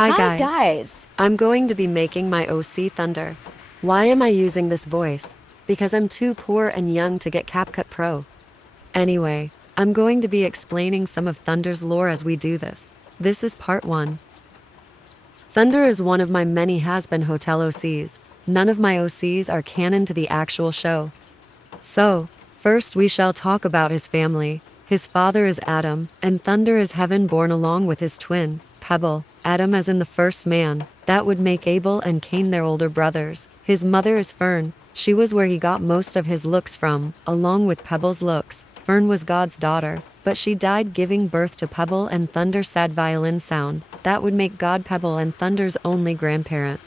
Hi Hi, guys. guys. I'm going to be making my OC Thunder. Why am I using this voice? Because I'm too poor and young to get CapCut Pro. Anyway, I'm going to be explaining some of Thunder's lore as we do this. This is part 1. Thunder is one of my many has-been hotel OCs. None of my OCs are canon to the actual show. So, first we shall talk about his family. His father is Adam, and Thunder is heaven born along with his twin, Pebble. Adam as in the first man, that would make Abel and Cain their older brothers. His mother is Fern, she was where he got most of his looks from, along with Pebble's looks. Fern was God's daughter, but she died giving birth to Pebble and Thunder sad violin sound. That would make God Pebble and Thunder's only grandparent.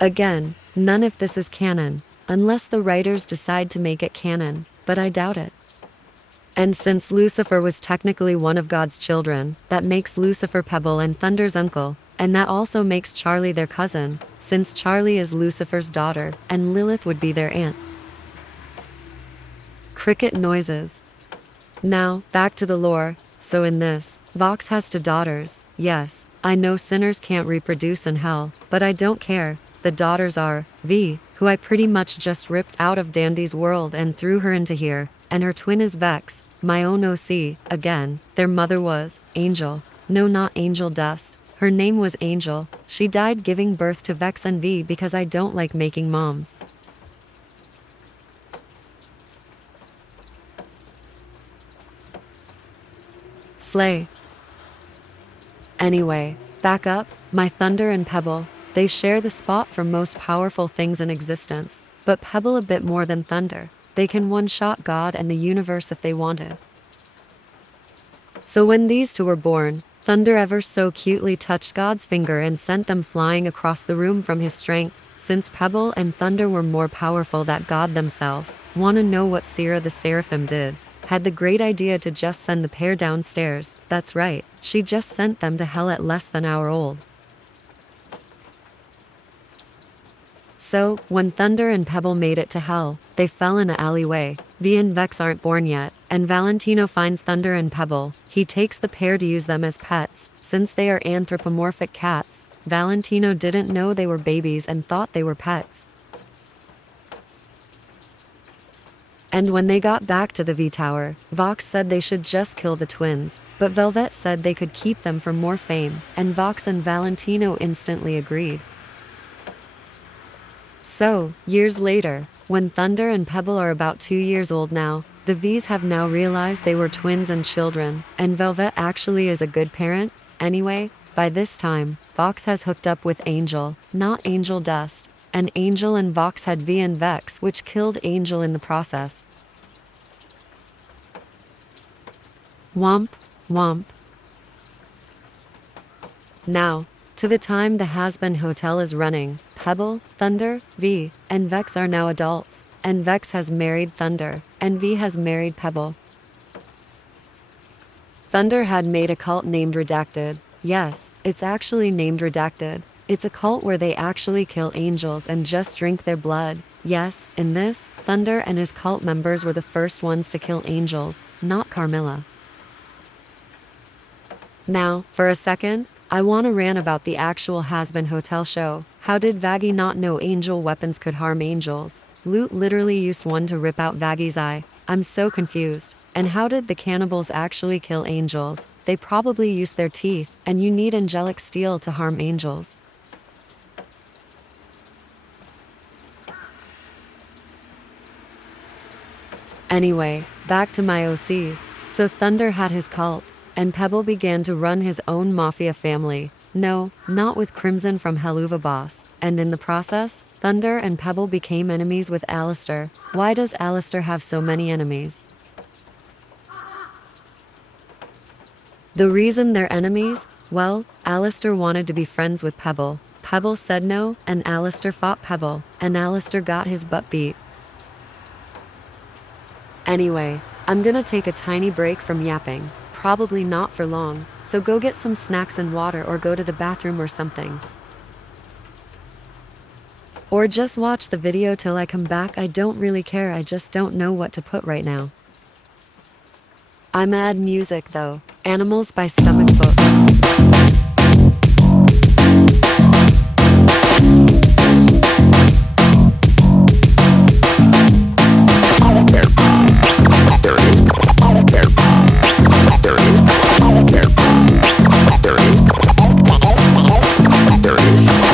Again, none if this is canon, unless the writers decide to make it canon, but I doubt it. And since Lucifer was technically one of God's children, that makes Lucifer Pebble and Thunder's uncle, and that also makes Charlie their cousin, since Charlie is Lucifer's daughter, and Lilith would be their aunt. Cricket noises. Now, back to the lore. So in this, Vox has 2 daughters. Yes, I know sinners can't reproduce in hell, but I don't care. The daughters are V, who I pretty much just ripped out of Dandy's world and threw her into here, and her twin is Vex, my own OC. Again, their mother was Angel. No, not Angel Dust. Her name was Angel. She died giving birth to Vex and V because I don't like making moms. Slay. Anyway, back up, my Thunder and Pebble. They share the spot for most powerful things in existence, but Pebble a bit more than Thunder. They can one-shot God and the universe if they wanted. So when these 2 were born, Thunder ever so cutely touched God's finger and sent them flying across the room from his strength. Since Pebble and Thunder were more powerful than God themselves, wanna know what Sierra the Seraphim did? Had the great idea to just send the pair downstairs. That's right, she just sent them to hell at less than an hour old. So, when Thunder and Pebble made it to hell, they fell in an alleyway. V and Vex aren't born yet, and Valentino finds Thunder and Pebble. He takes the pair to use them as pets. Since they are anthropomorphic cats, Valentino didn't know they were babies and thought they were pets. And when they got back to the V-Tower, Vox said they should just kill the twins, but Velvet said they could keep them for more fame, and Vox and Valentino instantly agreed. So, years later, when Thunder and Pebble are about 2 years old now, the V's have now realized they were twins and children, and Velvet actually is a good parent. Anyway, by this time, Vox has hooked up with Angel, not Angel Dust, and Angel and Vox had V and Vex, which killed Angel in the process. Womp, womp. Now, to the time the Has-Been Hotel is running, Pebble, Thunder, V, and Vex are now adults, and Vex has married Thunder, and V has married Pebble. Thunder had made a cult named Redacted. Yes, it's actually named Redacted. It's a cult where they actually kill angels and just drink their blood. Yes, in this, Thunder and his cult members were the first ones to kill angels, not Carmilla. Now, for a second, I want to rant about the actual Has-Been Hotel show. How did Vaggie not know angel weapons could harm angels? Lute literally used one to rip out Vaggie's eye. I'm so confused. And how did the cannibals actually kill angels? They probably used their teeth, and you need angelic steel to harm angels. Anyway, back to my OCs. So Thunder had his cult, and Pebble began to run his own mafia family. No, not with Crimson from Helluva Boss. And in the process, Thunder and Pebble became enemies with Alistair. Why does Alistair have so many enemies? The reason they're enemies? Well, Alistair wanted to be friends with Pebble. Pebble said no, and Alistair fought Pebble, and Alistair got his butt beat. Anyway, I'm gonna take a tiny break from yapping. Probably not for long, so go get some snacks and water or go to the bathroom or something. Or just watch the video till I come back. I don't really care, I just don't know what to put right now. I'm add music though. Animals by Stomach Book.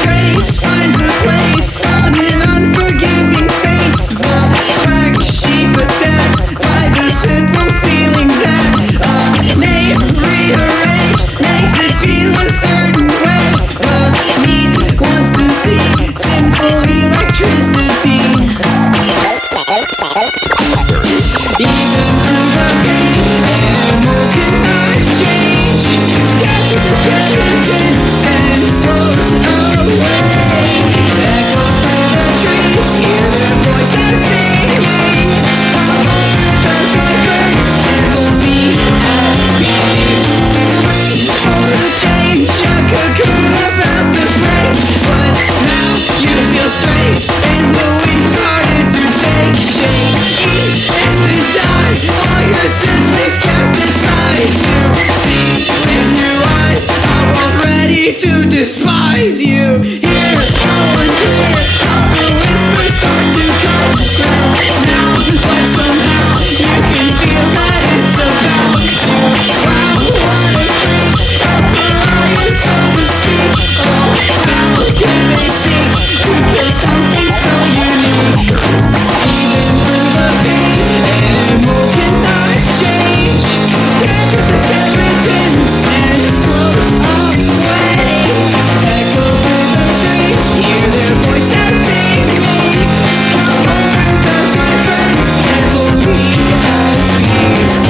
Grace finds a place on an unforgiving face. Black sheep attacked by the simple feeling that a name rearranged makes it feel a certain way. The need wants to see sinful electricity. Even through the pain, animals cannot change. Get to the skeletons and float away. Echoes through the trees, hear their voices singing. Come on, cause my friend, and we'll be at peace. Wait for the change, a cocoon about to break. But now you feel strange, and the wind started to take shape. Eat and then die, all your siblings cast aside. To see in your eyes, I'm already to despise you. Hear how unclear, all the whispers start to come through. Now, but somehow, you can feel that it's about you. Wow, what a freak, a pariah, so to speak. Oh, how can they seek to kill something so unique? Even through the pain, animals cannot change. Get to the skeletons and float away. Echoes through the trees, hear their voices singing. Come on, cause my friend, and we'll be at peace.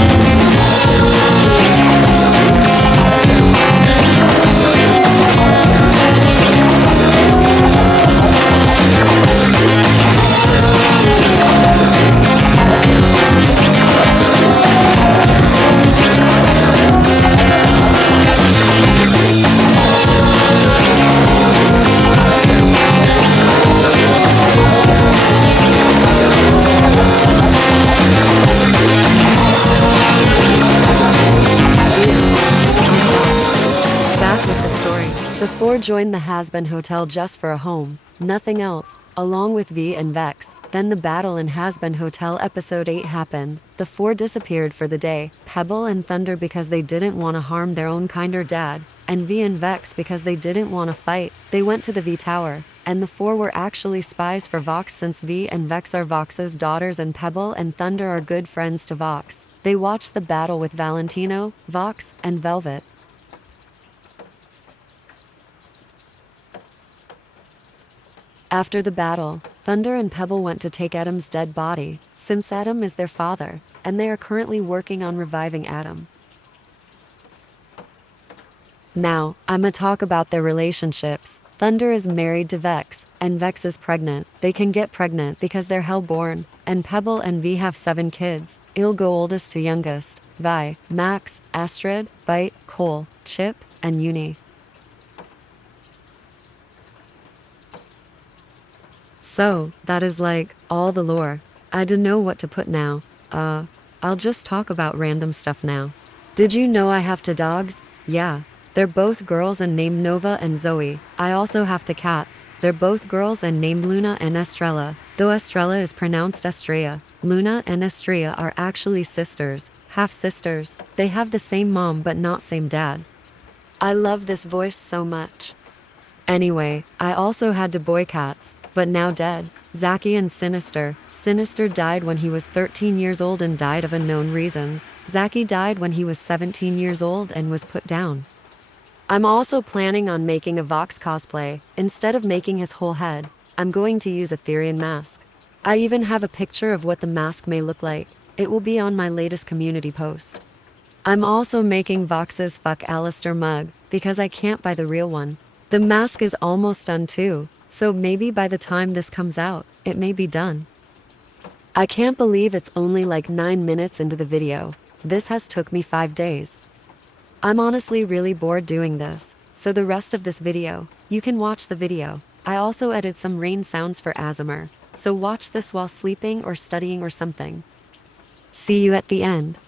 Back with the story. The four joined the Has-Been Hotel just for a home, nothing else, along with V and Vex. Then the battle in Has-Been Hotel episode 8 happened. The four disappeared for the day, Pebble and Thunder because they didn't want to harm their own kinder dad, and V and Vex because they didn't want to fight. They went to the V Tower, and the four were actually spies for Vox since V and Vex are Vox's daughters and Pebble and Thunder are good friends to Vox. They watched the battle with Valentino, Vox, and Velvet. After the battle, Thunder and Pebble went to take Adam's dead body, since Adam is their father, and they are currently working on reviving Adam. Now, I'ma talk about their relationships. Thunder is married to Vex, and Vex is pregnant. They can get pregnant because they're hellborn, and Pebble and V have 7 kids. It'll go oldest to youngest. Vi, Max, Astrid, Bite, Cole, Chip, and Uni. So, that is like, all the lore. I don't know what to put now. I'll just talk about random stuff now. Did you know I have 2 dogs? Yeah. They're both girls and named Nova and Zoe. I also have 2 cats. They're both girls and named Luna and Estrella. Though Estrella is pronounced Estrella, Luna and Estrella are actually sisters, half-sisters. They have the same mom but not same dad. I love this voice so much. Anyway, I also had 2 boy cats, but now dead. Zaki and Sinister. Sinister died when he was 13 years old and died of unknown reasons. Zaki died when he was 17 years old and was put down. I'm also planning on making a Vox cosplay. Instead of making his whole head, I'm going to use a Therian mask. I even have a picture of what the mask may look like. It will be on my latest community post. I'm also making Vox's Fuck Alistair mug, because I can't buy the real one. The mask is almost done too, so maybe by the time this comes out, it may be done. I can't believe it's only like 9 minutes into the video. This has took me 5 days. I'm honestly really bored doing this, so the rest of this video, you can watch the video. I also added some rain sounds for ASMR, so watch this while sleeping or studying or something. See you at the end.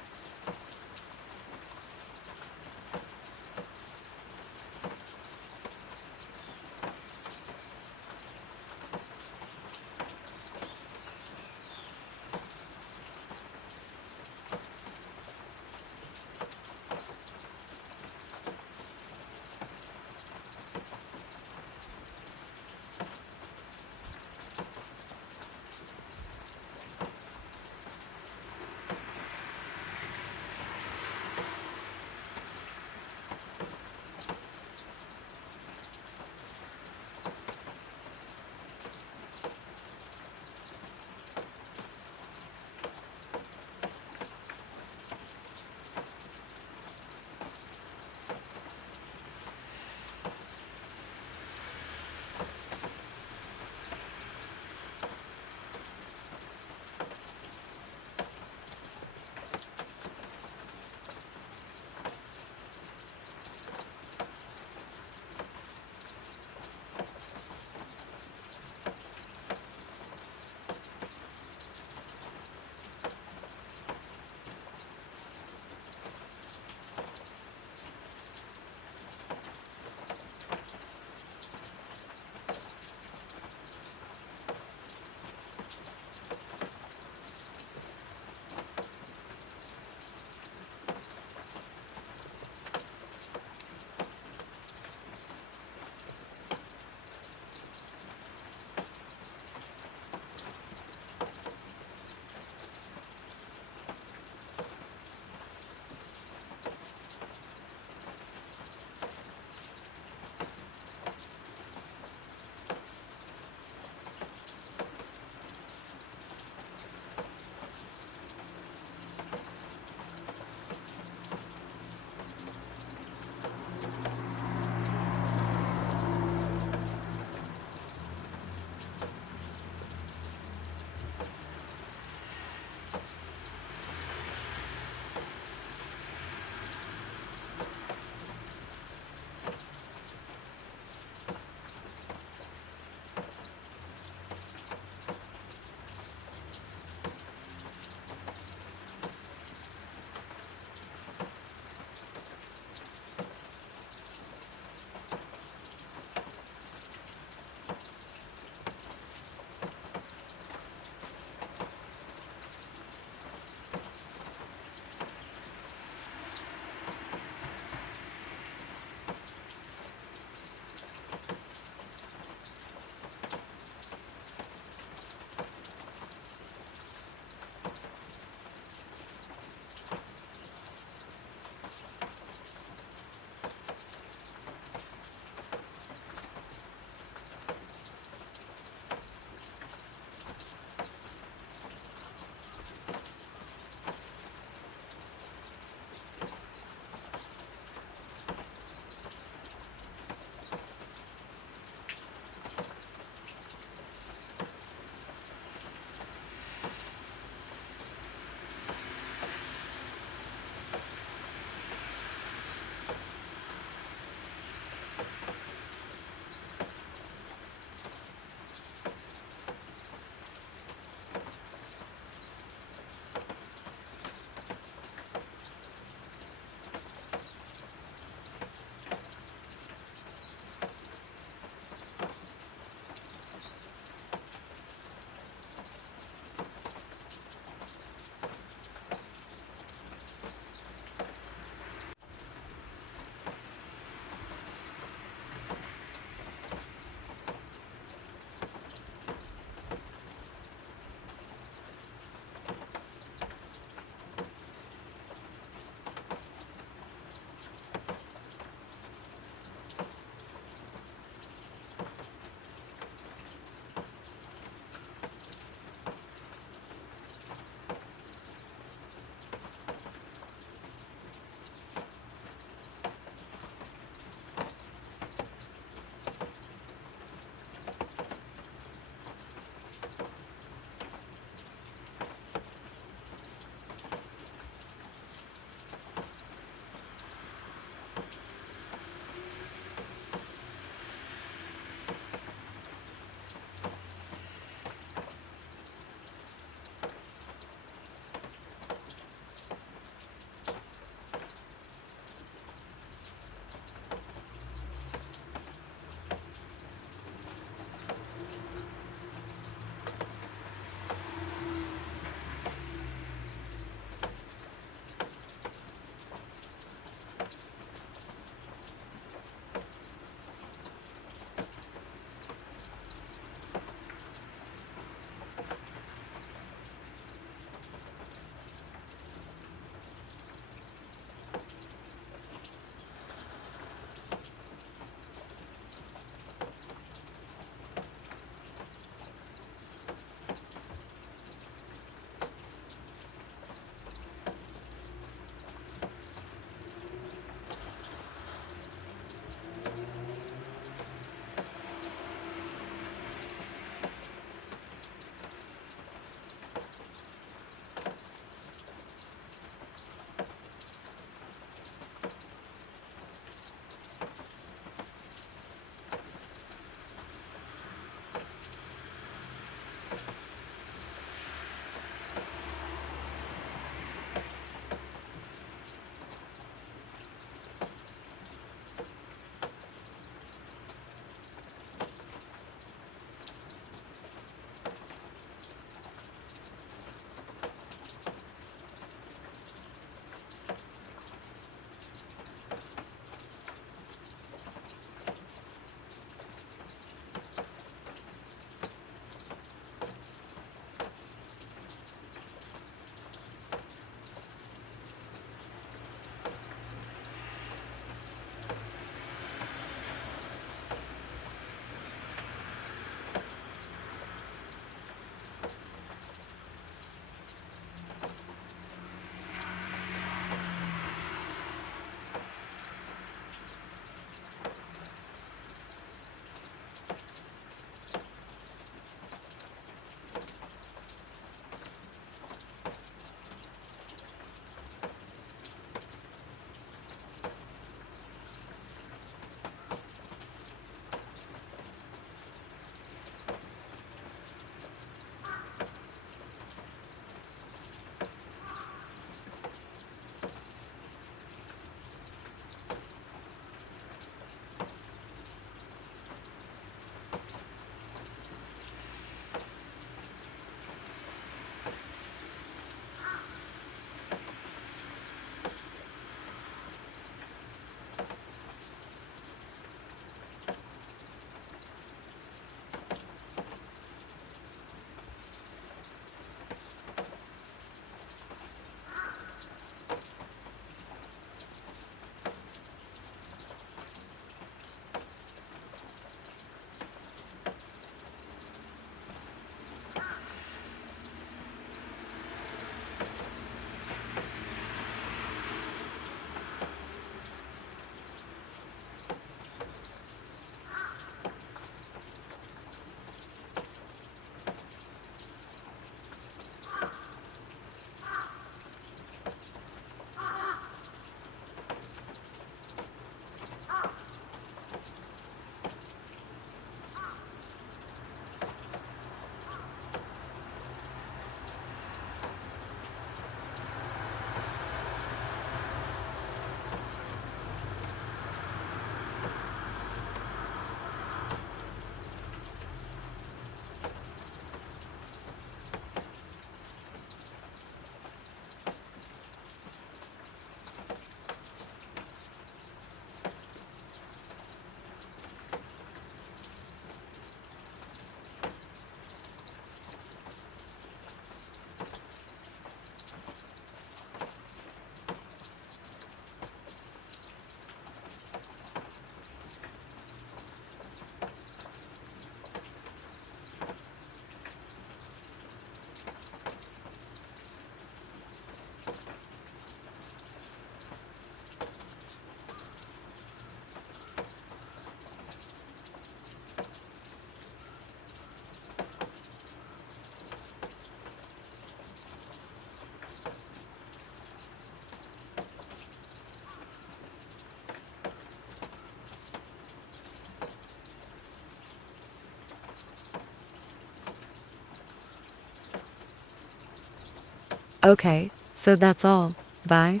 Okay, so that's all. Bye.